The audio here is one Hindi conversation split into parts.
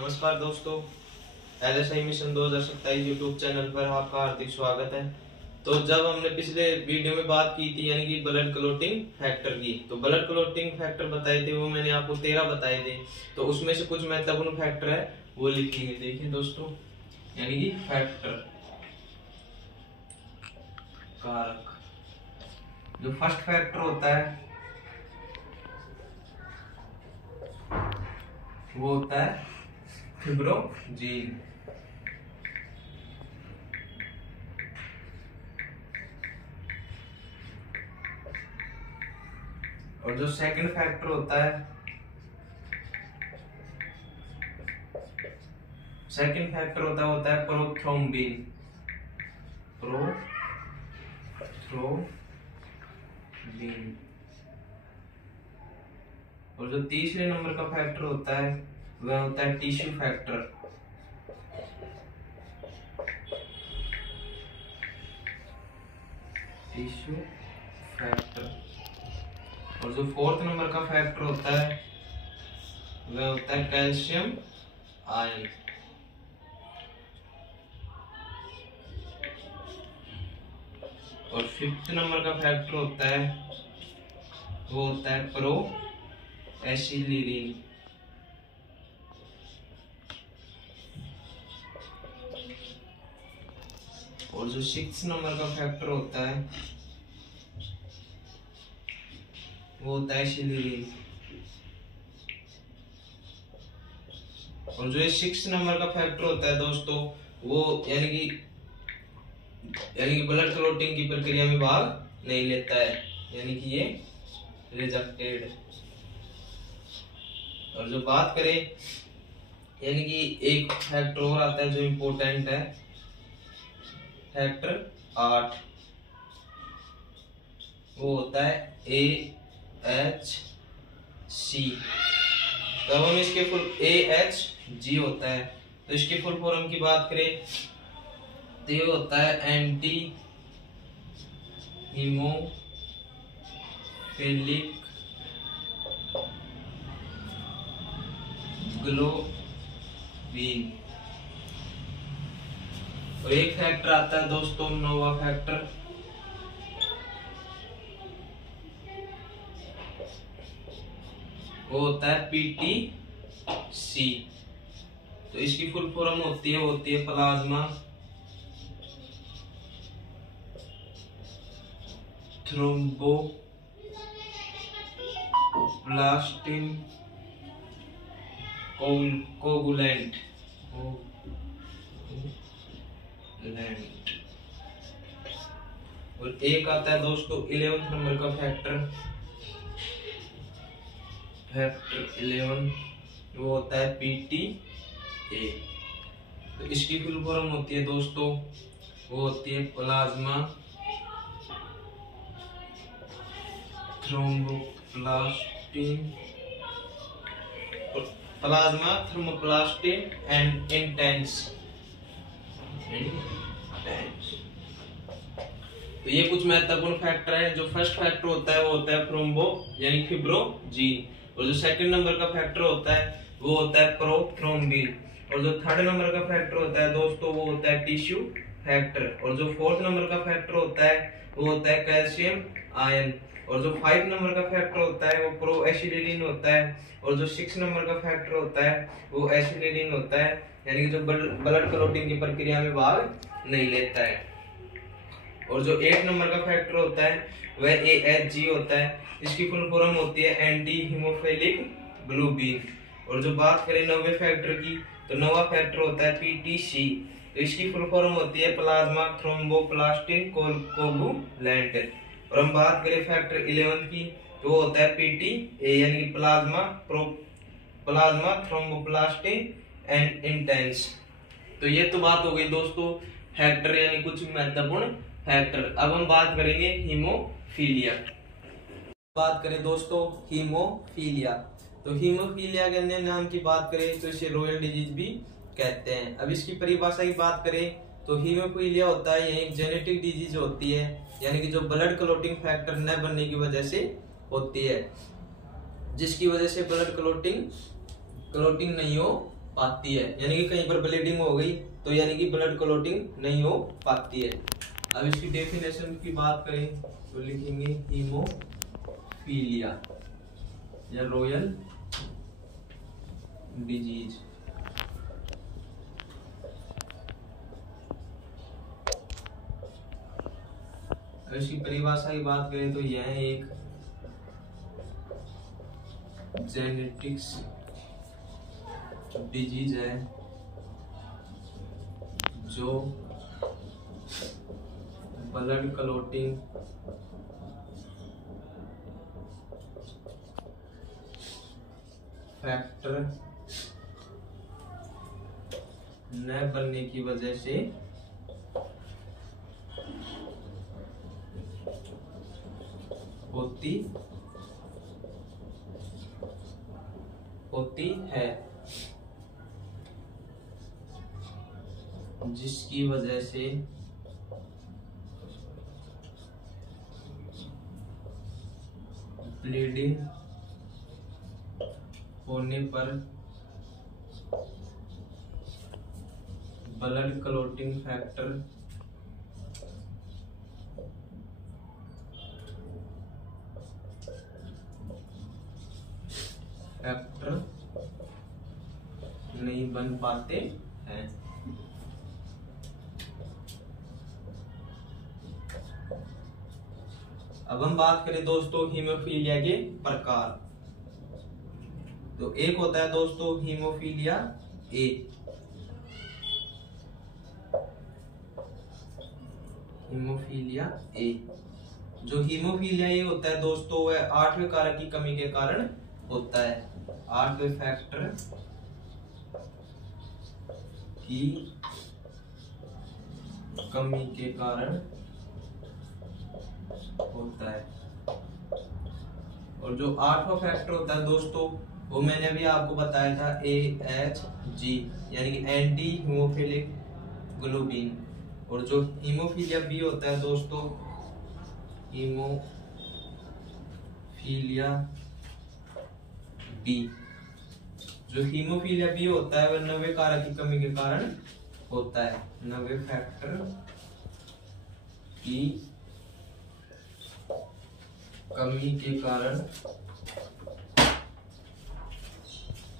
नमस्कार दोस्तों, LSI मिशन 2027 यूट्यूब चैनल पर आपका हार्दिक स्वागत है। तो जब हमने पिछले वीडियो में बात की थी यानी कि ब्लड क्लोटिंग फैक्टर की, तो ब्लड क्लोटिंग फैक्टर बताए थे वो मैंने आपको 13 बताए थे। तो उसमें से कुछ महत्वपूर्ण फैक्टर है वो लिखेंगे। देखिए दोस्तों, यानी कि फैक्टर कारक। जो फर्स्ट फैक्टर होता है वो होता है फिब्रोजीन। और जो सेकंड फैक्टर होता है होता है प्रोथ्रोम्बिन। और जो तीसरे नंबर का फैक्टर होता है वह होता है टिश्यू फैक्टर। और जो फोर्थ नंबर का फैक्टर होता है वह होता है कैल्शियम आयन। और फिफ्थ नंबर का फैक्टर होता है वो होता है प्रो एसिलिन। और जो सिक्स नंबर का फैक्टर होता है वो होता है सिलिन। और जो ये सिक्स नंबर का फैक्टर होता है दोस्तों वो यानी कि ब्लड क्लोटिंग की प्रक्रिया में भाग नहीं लेता है, यानी कि ये रिजेक्टेड। और जो बात करें यानी कि एक फैक्टर और आता है जो इम्पोर्टेंट है, फैक्टर 8। वो होता है AHC। तो हम इसके फुल AHG होता है, तो इसके फुल फॉर्म की बात करें तो ये होता है एंटी हीमोफिलिक ग्लोबिन। और एक फैक्टर आता है दोस्तों नोवा फैक्टर। वो होता है PTC। तो इसकी फुल फॉर्म होती है प्लाज्मा थ्रोम्बोप्लास्टिन कोगुलेंट। और एक आता है दोस्तों 11th नंबर का फैक्टर 11। वो होता है PTA। तो इसकी फुल फॉर्म होती है दोस्तों वो होती है प्लाज्मा थर्मोप्लास्टिन एंड इंटेंस। तो ये कुछ महत्वपूर्ण फैक्टर है। जो फर्स्ट फैक्टर होता है वो होता है यानी फिब्रोजीन। और जो सेकंड नंबर का फैक्टर होता है वो होता है प्रोथ्रोम्बिन। और जो थर्ड नंबर का फैक्टर होता है दोस्तों वो होता है टिश्यू फैक्टर। और जो फोर्थ नंबर का फैक्टर होता है वो होता है कैल्शियम आयन। और जो 5 नंबर का फैक्टर होता है वो प्रो एसिलिन होता है। और जो 6 नंबर का फैक्टर होता है वो एसिलिन होता है, यानी कि जो ब्लड क्लोटिंग की प्रक्रिया में भाग नहीं लेता है। और जो 8 नंबर का फैक्टर होता है वह AHG होता है। इसकी फुल फॉर्म होती है एंटी हीमोफिलिक ग्लोबिन। और जो बात करें नौवे फैक्टर की तो नौवा फैक्टर होता है PTC। तो इसकी फुल फॉर्म होती है प्लाज्मा थ्रोम्बोप्लास्टिन कोगुलेंट। और हम बात करें फैक्टर 11 की तो वो होता है PTA, यानी कि प्लाज्मा थ्रोम्बोप्लास्टिन एंड इंटेंस। तो ये तो बात हो गई दोस्तों फैक्टर यानी कुछ महत्वपूर्ण फैक्टर। अब हम बात करेंगे हीमोफीलिया। बात करें दोस्तों हीमोफीलिया, तो हीमोफीलिया के अन्य नाम की बात करें तो इसे रॉयल डिजीज भी कहते हैं। अब इसकी परिभाषा की बात करें तो हीमोफीलिया होता है ये एक जेनेटिक डिजीज होती है, यानी कि जो ब्लड क्लोटिंग फैक्टर न बनने की वजह से होती है, जिसकी वजह से ब्लड क्लोटिंग नहीं हो पाती है, यानी कि कहीं पर ब्लीडिंग हो गई तो यानी कि ब्लड क्लॉटिंग नहीं हो पाती है। अब इसकी डेफिनेशन की बात करें तो लिखेंगे हीमोफीलिया या रॉयल डिजीज। अब इसकी परिभाषा की बात करें तो यह एक जेनेटिक्स डिजीज है जो ब्लड क्लॉटिंग फैक्टर न बनने की वजह से होती है, जिसकी वजह से ब्लीडिंग होने पर ब्लड क्लॉटिंग फैक्टर नहीं बन पाते हैं। अब हम बात करें दोस्तों हीमोफीलिया के प्रकार। तो एक होता है दोस्तों हीमोफीलिया ए। हीमोफीलिया ए, जो हीमोफीलिया ए होता है दोस्तों वह 8वें कारक की कमी के कारण होता है। 8वें फैक्टर की कमी के कारण होता है। और जो 8वां फैक्टर होता है दोस्तों वो मैंने अभी आपको बताया था AHG, यानी कि एंटी हीमोफिलिक ग्लोबिन। और जो हीमोफीलिया बी होता है दोस्तों हीमोफीलिया बी, जो हीमोफीलिया बी होता है वह 90 कारक की कमी के कारण होता है। 90 फैक्टर की कमी के कारण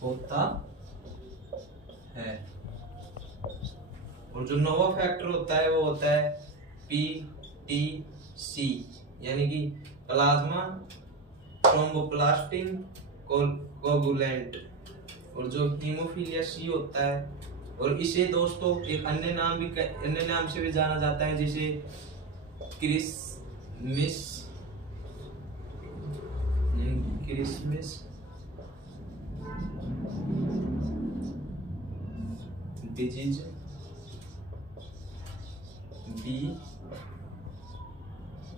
होता है। और जो 9वां फैक्टर होता है वो होता है PTC, यानी कि प्लाज्मा थ्रोम्बोप्लास्टिन कोगुलेंट। और जो हीमोफीलिया सी होता है, और इसे दोस्तों एक अन्य नाम से भी जाना जाता है, जिसे क्रिसमस डिजीज भी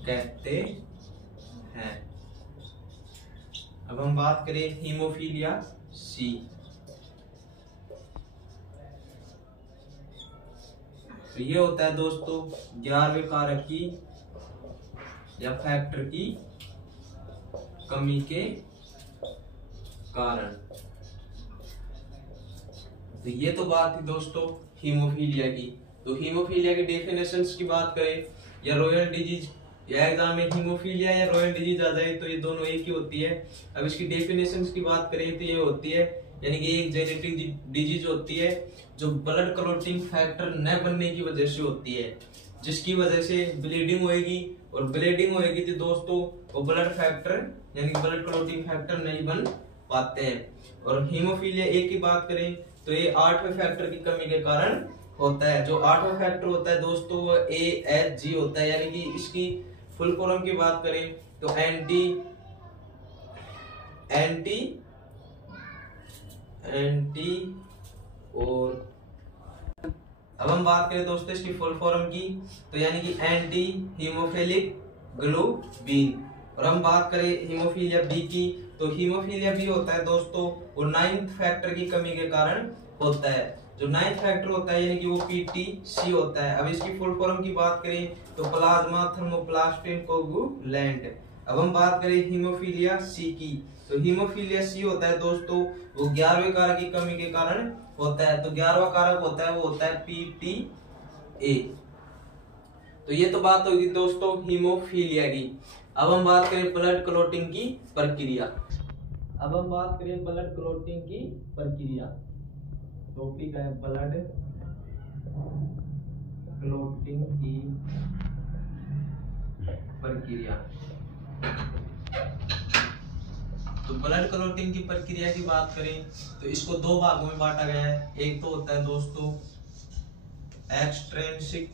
कहते हैं। अब हम बात करें हीमोफीलिया सी। तो ये होता है दोस्तों 11वें कारक की या फैक्टर की कमी के कारण। तो ये तो बात थी दोस्तों हीमोफीलिया की। तो हीमोफीलिया की डेफिनेशंस की बात करें या रॉयल डिजीज, या एग्जाम में हीमोफीलिया या रॉयल डिजीज आ जाए तो ये दोनों एक ही होती है। अब इसकी डेफिनेशंस की बात करें तो ये होती है, यानी कि एक जेनेटिक डिजीज होती है जो ब्लड क्लॉटिंग फैक्टर न बनने की वजह से होती है, जिसकी वजह से ब्लीडिंग होएगी, और ब्लीडिंग होएगी तो दोस्तों वो ब्लड फैक्टर यानी ब्लड क्लॉटिंग फैक्टर नहीं बन पाते हैं। और हीमोफीलिया ए की बात करें तो ये 8वें फैक्टर की कमी के कारण होता है। जो 8वां फैक्टर होता है दोस्तों वो AHG होता है, यानी कि इसकी फुल फॉर्म की बात करें तो एंटी और अब हम बात करें दोस्तों इसकी फुल फॉर्म की तो यानी कि एंटी हीमोफिलिक ग्लोबिन। और हम बात करें हीमोफीलिया बी की तो हीमोफीलिया बी होता है दोस्तों वो 9th फैक्टर की कमी के कारण होता है। जो 9th फैक्टर होता है यानी कि वो PTC होता है। अब इसकी फुल फॉर्म की बात करें तो प्लाज्मा थर्मोप्लास्टिन कोगुलेंट। अब हम बात करें हीमोफीलिया सी की तो हीमोफीलिया सी होता है दोस्तों वो 11वें कारक की कमी के कारण होता है, तो 11वां कारक होता है वो होता है PTA। तो ये तो बात होगी दोस्तों हीमोफीलिया की। अब हम बात करें ब्लड क्लॉटिंग की प्रक्रिया। अब हम बात करें ब्लड क्लॉटिंग की प्रक्रिया। टॉपिक है ब्लड क्लॉटिंग की प्रक्रिया। तो ब्लड क्लॉटिंग की प्रक्रिया की बात करें तो इसको दो भागों में बांटा गया है। एक तो होता है दोस्तों एक्सट्रिंसिक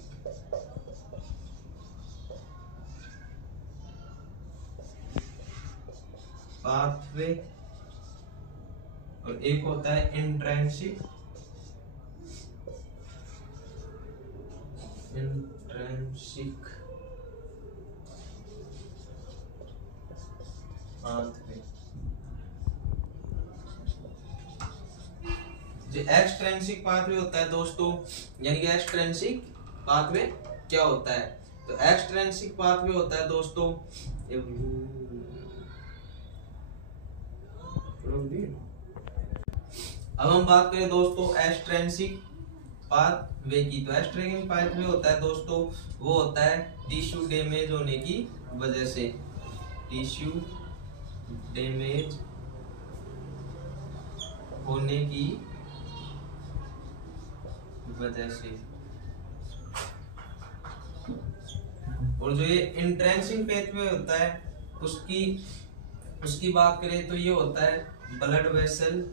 पाथवे और एक होता है इंट्रिंसिक पाथवे। जो एक्सट्रिंसिक पाथवे होता है दोस्तों, यानी कि एक्सट्रिंसिक पाथवे क्या होता है? तो एक्सट्रिंसिक पाथवे होता है दोस्तों, अब हम बात करें दोस्तों एक्सट्रिंसिक पाथवे की। तो एक्सट्रिंसिक पाथवे होता है दोस्तों वो होता है टिश्यू डैमेज होने की वजह से, टिश्यू डैमेज होने की वजह से। और जो ये इंट्रिंसिक पाथवे होता है उसकी बात करें तो ये होता है ब्लड वेसल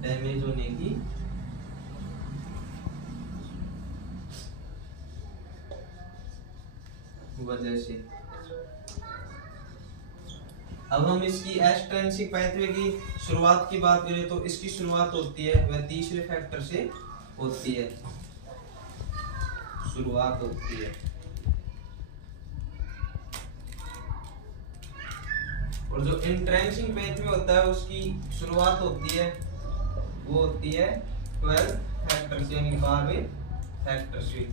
डैमेज होने की वजह से। अब हम इसकी एक्सट्रिंसिक पाथवे की शुरुआत की बात करें तो इसकी शुरुआत होती है वह तीसरे फैक्टर से होती है, शुरुआत होती है। और जो इंट्रिंसिक पाथवे होता है उसकी शुरुआत होती है वो होती है 12 फैक्टर से, यानी 12वें फैक्टर से।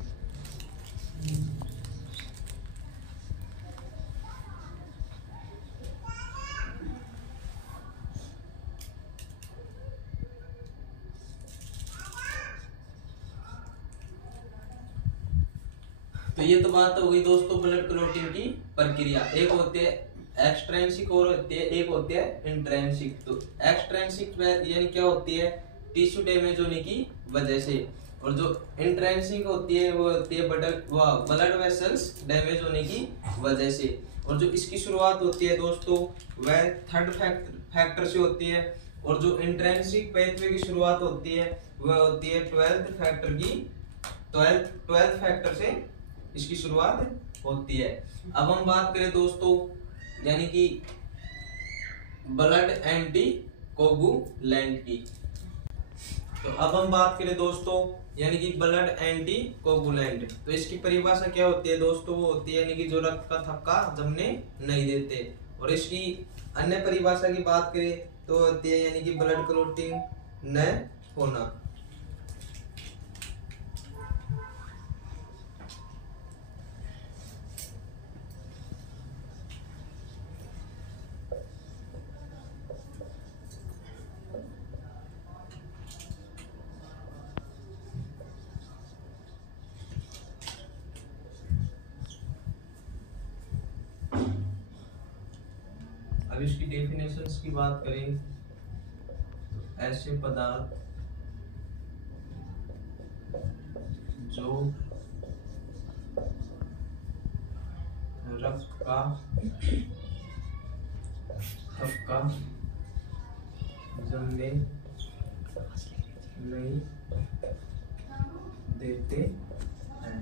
तो ये तो बात हो गई दोस्तों ब्लड क्लॉटिंग की प्रक्रिया। एक होते है एक्सट्रिंसिक और होती है एक होती है इंट्रिंसिक। तो एक्सट्रिंसिक यानी क्या होती है? टिश्यू डैमेज होने की वजह से। और जो इंट्रिंसिक होती है वो होती है ब्लड वेसल्स डैमेज होने की वजह से। और जो इसकी शुरुआत होती है दोस्तों वह थर्ड फैक्टर से होती है। और जो इंट्रिंसिक पाथवे की शुरुआत होती है वह होती है 12th फैक्टर की, 12th फैक्टर से इसकी शुरुआत होती है। अब हम बात करें दोस्तों यानी कि ब्लड एंटीकोगुलेंट की। तो अब हम बात करें दोस्तों यानी कि ब्लड एंटीकोगुलेंट। तो इसकी परिभाषा क्या होती है दोस्तों? वो होती है यानी कि जो रक्त का थक्का जमने नहीं देते। और इसकी अन्य परिभाषा की बात करें तो होती है यानी कि ब्लड क्लॉटिंग न होना। अब इसकी डेफिनेशंस की बात करें तो ऐसे पदार्थ जो रक्त का थक्का जमने नहीं देते हैं।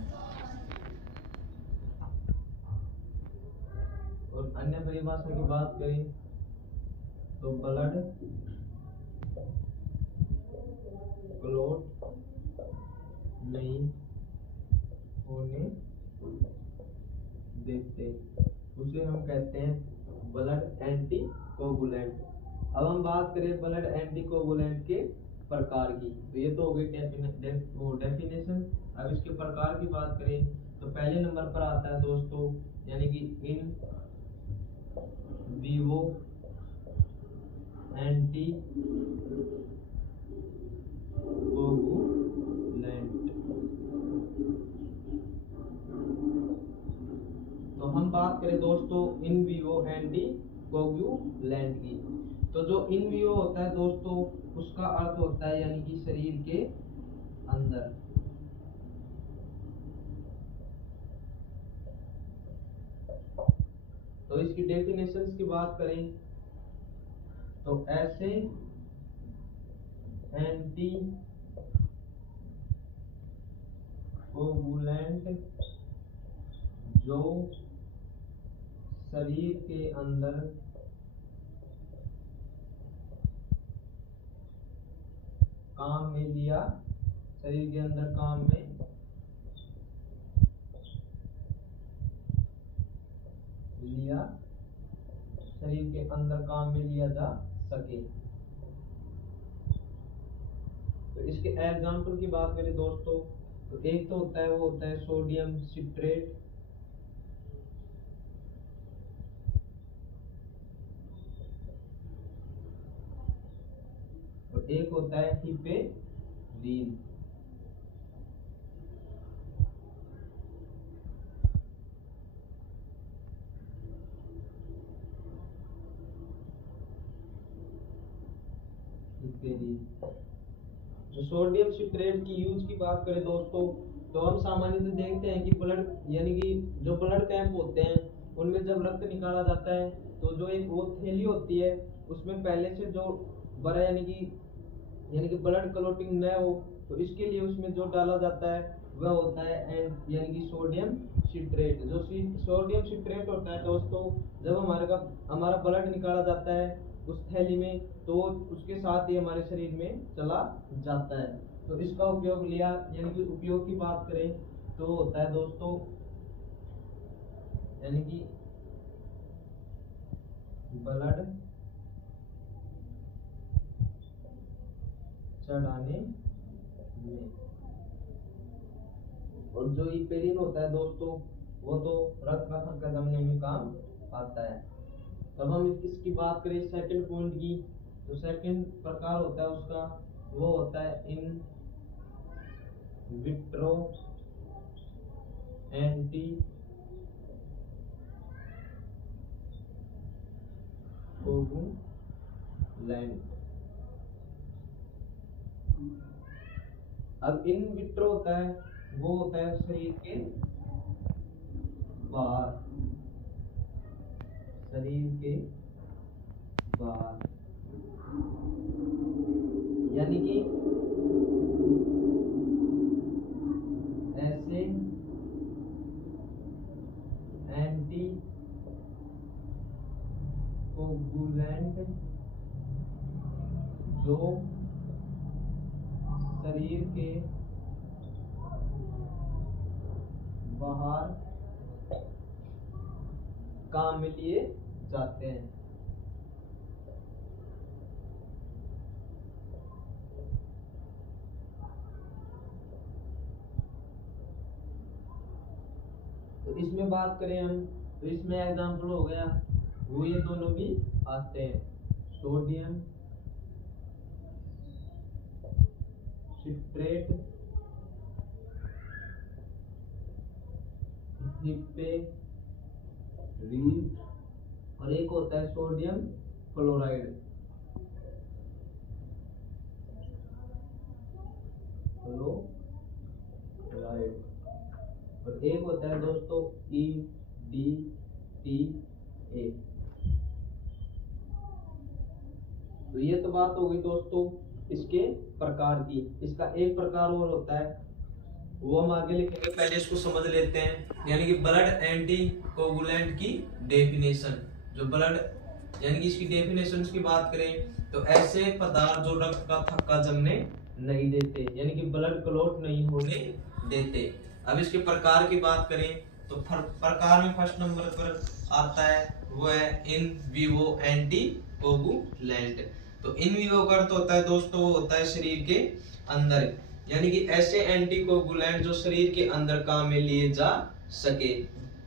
और अन्य परिभाषा की बात करें तो ब्लड क्लॉट नहीं होने देते, उसे हम कहते हैं ब्लड एंटीकोगुलेंट। अब हम बात करें ब्लड एंटीकोगुलेंट के प्रकार की। तो ये तो हो गई डेफिनेशन। अब इसके प्रकार की बात करें तो पहले नंबर पर आता है दोस्तों यानी कि इन विवो एंटी कोगुलेंट। तो हम बात करें दोस्तों इन विवो एंटी कोगुलेंट की, तो जो इन विवो होता है दोस्तों उसका अर्थ होता है यानी कि शरीर के अंदर। तो इसकी डेफिनेशंस की बात करें तो ऐसे एंटी कोगुलेंट जो शरीर के अंदर काम में लिया, शरीर के अंदर काम में लिया, शरीर के अंदर काम में लिया जा सके। तो इसके एग्जाम्पल की बात करें दोस्तों तो एक तो होता है वो होता है सोडियम सिट्रेट, और एक होता है हिपेरीन। जो सोडियम सिट्रेट की यूज की बात करें दोस्तों तो हम सामान्यतः देखते हैं कि ब्लड यानी कि जो ब्लड कैंप होते हैं उनमें जब रक्त निकाला जाता है तो जो एक वो थैली होती है उसमें पहले से जो बड़ा यानी कि ब्लड क्लॉटिंग न हो तो इसके लिए उसमें जो डाला जाता है वह होता है यानी कि सोडियम सिट्रेट। जो सोडियम सिट्रेट होता है दोस्तों जब हमारा ब्लड निकाला जाता है उस थैली में तो उसके साथ ही हमारे शरीर में चला जाता है। तो इसका उपयोग लिया यानी कि उपयोग की बात करें तो होता है दोस्तों यानी कि ब्लड चढ़ाने में, और जो हिपेरीन होता है दोस्तों वो तो रक्त का थक्का जमने में काम आता है। तब हम इसकी बात करें सेकंड पॉइंट की तो सेकंड प्रकार होता है उसका वो होता है इन विट्रो एंटी कोगुलेंट। अब इन विट्रो होता है वो होता है शरीर के बाहर, शरीर के बाहर यानी कि ऐसे एंटी कोगुलेंट जो शरीर के बाहर काम में लिए जाते हैं। तो इसमें बात करें हम तो इसमें एग्जांपल हो गया वो ये दोनों भी आते हैं सोडियम सिट्रेट, हिपेरीन, और एक होता है सोडियम क्लोराइड। और एक होता है दोस्तों EDTA। तो ये तो बात हो गई दोस्तों इसके प्रकार की। इसका एक प्रकार और होता है वो हम आगे लिखेंगे, पहले इसको समझ लेते हैं यानी कि ब्लड एंटी कोगुलेंट की डेफिनेशन। जो ब्लड यानी कि इसकी डेफिनेशन की बात करें तो ऐसे पदार्थ जो रक्त का थक्का जमने नहीं देते यानी कि ब्लड क्लॉट नहीं होने देते। अब इसके प्रकार की बात करें तो प्रकार में फर्स्ट नंबर पर आता है वो है इन विवो एंटी कोगुलेंट। तो इन विवो का अर्थ होता है दोस्तों वो होता है शरीर के अंदर यानी कि ऐसे एंटीकोगुलेंट जो शरीर के अंदर काम में लिए जा सके।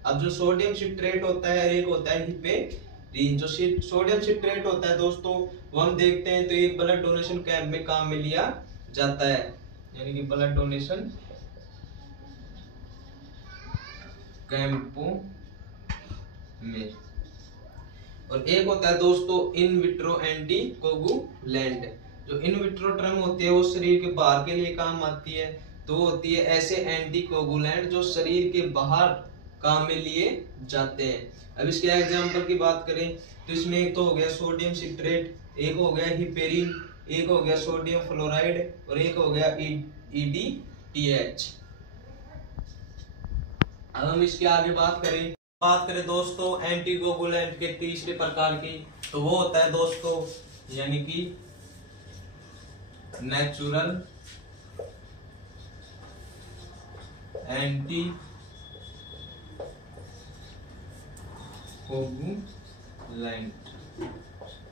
अब जो सोडियम सिट्रेट होता है, एक होता है हिपेरिन। जो सोडियम सिट्रेट होता है दोस्तों, वो हम देखते हैं तो ये ब्लड डोनेशन कैंप में काम में लिया जाता है, यानी कि ब्लड डोनेशन कैंपों में। और एक होता है दोस्तों इन विट्रो एंटीकोगुलेंट। जो इन विट्रो टर्म होती है वो शरीर के बाहर के लिए काम आती है, तो होती है ऐसे एंटीकोगुलेंट जो शरीर के बाहर काम में लिए जाते हैं। अब इसके एग्जांपल की बात करें तो इसमें एक तो हो गया सोडियम सिट्रेट, एक हो गया हिपेरिन, एक हो गया सोडियम फ्लोराइड और एक हो गया EDTH। अब हम इसके आगे बात करें दोस्तों एंटीकोगुलेंट के तीसरे प्रकार की, तो वो होता है दोस्तों यानी कि नेचुरल एंटीकोगुलेंट।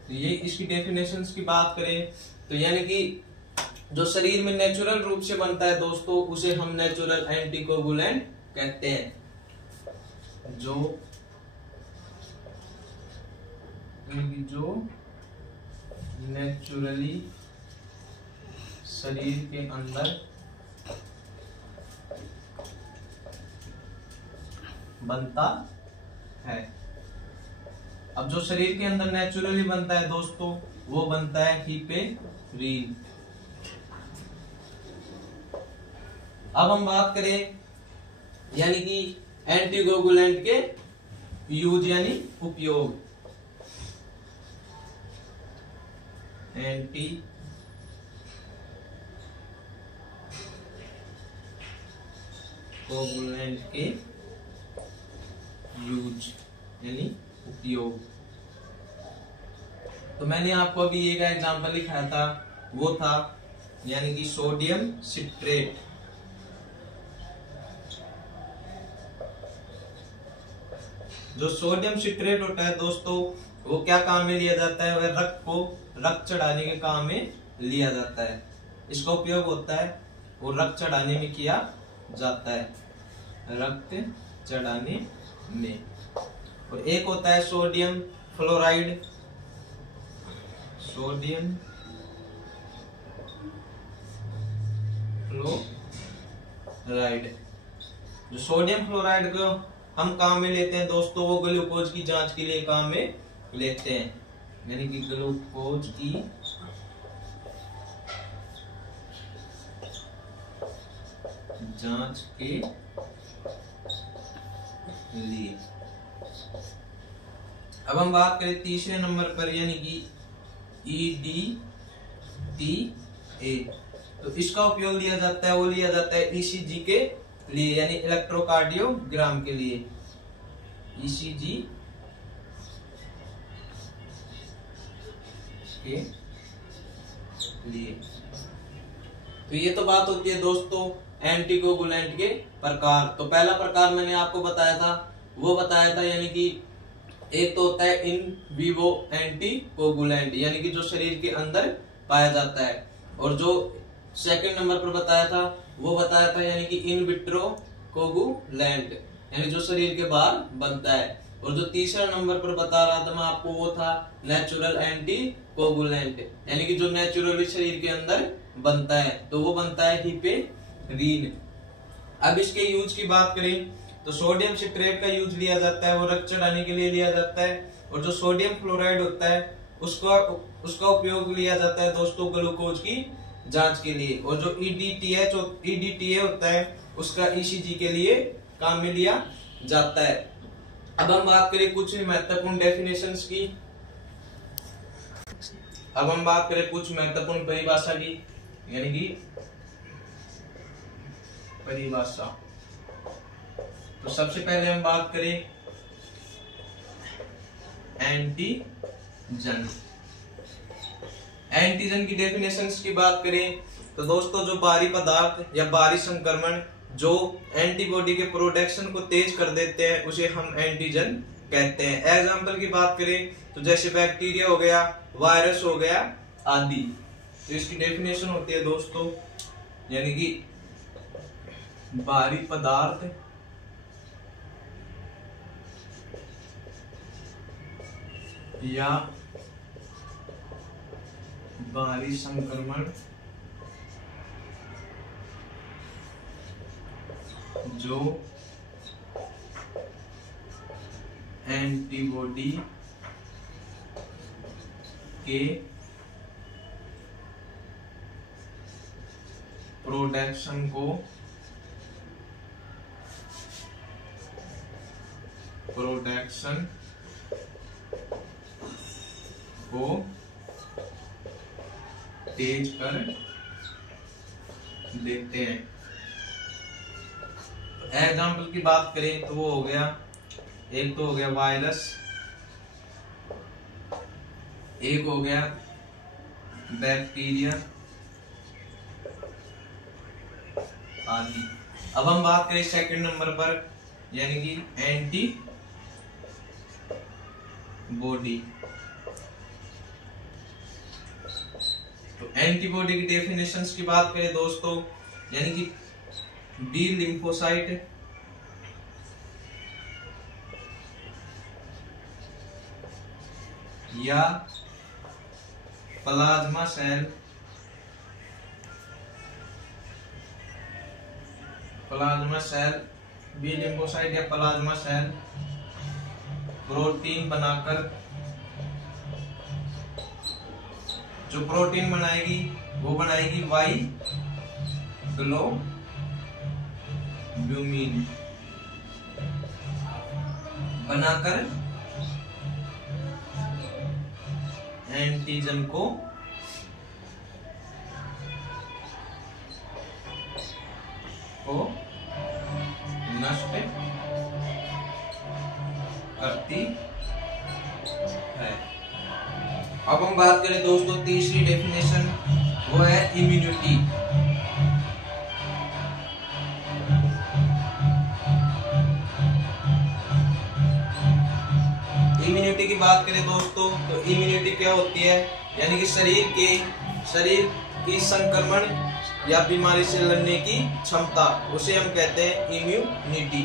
तो ये इसकी डेफिनेशंस की बात करें तो यानी कि जो शरीर में नेचुरल रूप से बनता है दोस्तों, उसे हम नेचुरल एंटीकोगुलेंट कहते हैं। जो नेचुरली शरीर के अंदर बनता है। अब जो शरीर के अंदर नेचुरली बनता है दोस्तों, वो बनता है हिपेरिन। अब हम बात करें यानी कि एंटीकोगुलेंट के यूज यानी उपयोग। एंटीकोगुलेंट के यूज यानी उपयोग। तो मैंने आपको अभी एक एग्जांपल लिखाया था, वो था यानी कि सोडियम सिट्रेट। जो सोडियम सिट्रेट होता है दोस्तों, वो क्या काम में लिया जाता है, वह रक्त चढ़ाने के काम में लिया जाता है। इसका उपयोग होता है वो रक्त चढ़ाने में किया जाता है, रक्त चढ़ाने में। और एक होता है सोडियम फ्लोराइड। सोडियम फ्लोराइड, जो सोडियम फ्लोराइड को हम काम में लेते हैं दोस्तों, वो ग्लूकोज की जांच के लिए काम में लेते हैं, यानी कि ग्लूकोज की जांच के लिए। अब हम बात करें तीसरे नंबर पर यानी कि EDTA। तो इसका उपयोग लिया जाता है, वो लिया जाता है ECG के लिए, यानी इलेक्ट्रोकार्डियोग्राम के लिए। ECG के लिए। तो ये तो बात होती है दोस्तों एंटीकोगुलेंट के प्रकार। तो पहला प्रकार मैंने आपको बताया था, वो बताया था यानी कि एक तो होता है इन विवो एंटीकोगुलेंट, यानी कि जो शरीर के अंदर पाया जाता है। और जो सेकंड नंबर पर बताया था, वो बताया था यानी कि इन विट्रो कोगुलेंट, यानी जो शरीर के बाहर बनता है। और जो तीसरा नंबर पर बता रहा था मैं आपको, वो था नेचुरल एंटीकोगुलेंट, यानी कि जो नेचुरली शरीर के अंदर बनता है, तो वो बनता है हिपेरिन। अब इसके यूज की बात करें तो सोडियम सिट्रेट का यूज लिया जाता है, वो रक्त चढ़ाने के लिए लिया जाता है। और जो सोडियम फ्लोराइड होता है उसका उपयोग लिया जाता है दोस्तों ग्लूकोज की जांच के लिए। और जो EDTA होता है उसका ECG के लिए काम में लिया जाता है। अब हम बात करें कुछ महत्वपूर्ण डेफिनेशंस की। अब हम बात करें कुछ महत्वपूर्ण परिभाषा की, यानी कि परिभाषा। तो सबसे पहले हम बात करें एंटीजन। एंटीजन की डेफिनेशंस की बात करें तो दोस्तों जो बाहरी पदार्थ या बाहरी संक्रमण जो एंटीबॉडी के प्रोडक्शन को तेज कर देते हैं, उसे हम एंटीजन कहते हैं। एग्जांपल की बात करें तो जैसे बैक्टीरिया हो गया, वायरस हो गया आदि। तो इसकी डेफिनेशन होती है दोस्तों यानी कि बाहरी पदार्थ या बाहरी संक्रमण जो एंटीबॉडी के प्रोडक्शन को तेज कर देते हैं। एग्जाम्पल की बात करें तो वो हो गया, एक तो हो गया वायरस, एक हो गया बैक्टीरिया आदि। अब हम बात करें सेकंड नंबर पर, यानी कि एंटीबॉडी। तो एंटीबॉडी की डेफिनेशंस की बात करें दोस्तों, यानी कि बी लिम्फोसाइट या प्लाज्मा सेल, बी लिम्फोसाइट या प्लाज्मा सेल प्रोटीन बनाकर, जो प्रोटीन बनाएगी वो बनाएगी वाई ग्लोब्यूमिन बनाकर एंटीजन को नष्ट करती है। अब हम बात करें दोस्तों तीसरी डेफिनेशन, वो है इम्यूनिटी। इम्यूनिटी की बात करें दोस्तों तो इम्यूनिटी क्या होती है, यानी कि शरीर की संक्रमण या बीमारी से लड़ने की क्षमता, उसे हम कहते हैं इम्यूनिटी।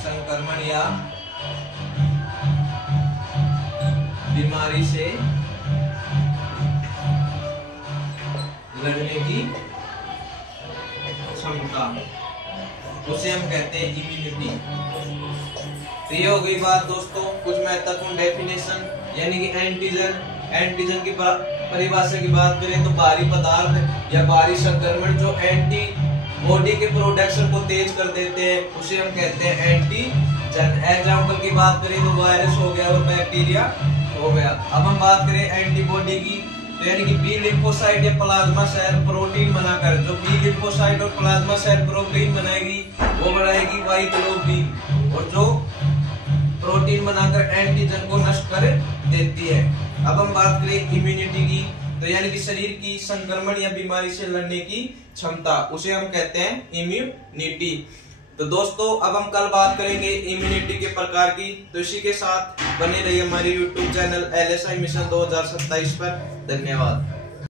संक्रमण या बीमारी से लड़ने की क्षमता, उसे हम कहते हैं इम्यूनिटी। तो ये हो गई बात दोस्तों कुछ महत्वपूर्ण डेफिनेशन, यानी कि एंटीजन की परिभाषा की बात करें तो बाहरी पदार्थ या बाहरी संक्रमण जो एंटीबॉडी के प्रोडक्शन को तेज कर देते हैं, उसे हम कहते हैं एंटीजन। एग्जाम्पल की बात करें तो वायरस हो गया और बैक्टीरिया हो गया। अब हम बात करें एंटीबॉडी की, तो यानी कि बी लिम्फोसाइट या प्लाज्मा सेल प्रोटीन बनाकर, जो बी लिम्फोसाइट और प्लाज्मा सेल प्रोटीन बनाएगी वो बनाएगी वाई ग्लोब्यूलिन, और जो प्रोटीन बनाकर एंटीजन को नष्ट कर देती है। अब हम बात करें इम्यूनिटी की, तो यानी कि शरीर की संक्रमण या बीमारी से लड़ने की क्षमता, उसे हम कहते हैं इम्यूनिटी। तो दोस्तों अब हम कल बात करेंगे इम्यूनिटी के प्रकार की, तो इसी के साथ बने रहिए हमारे YouTube चैनल LSI मिशन 2027 पर। धन्यवाद।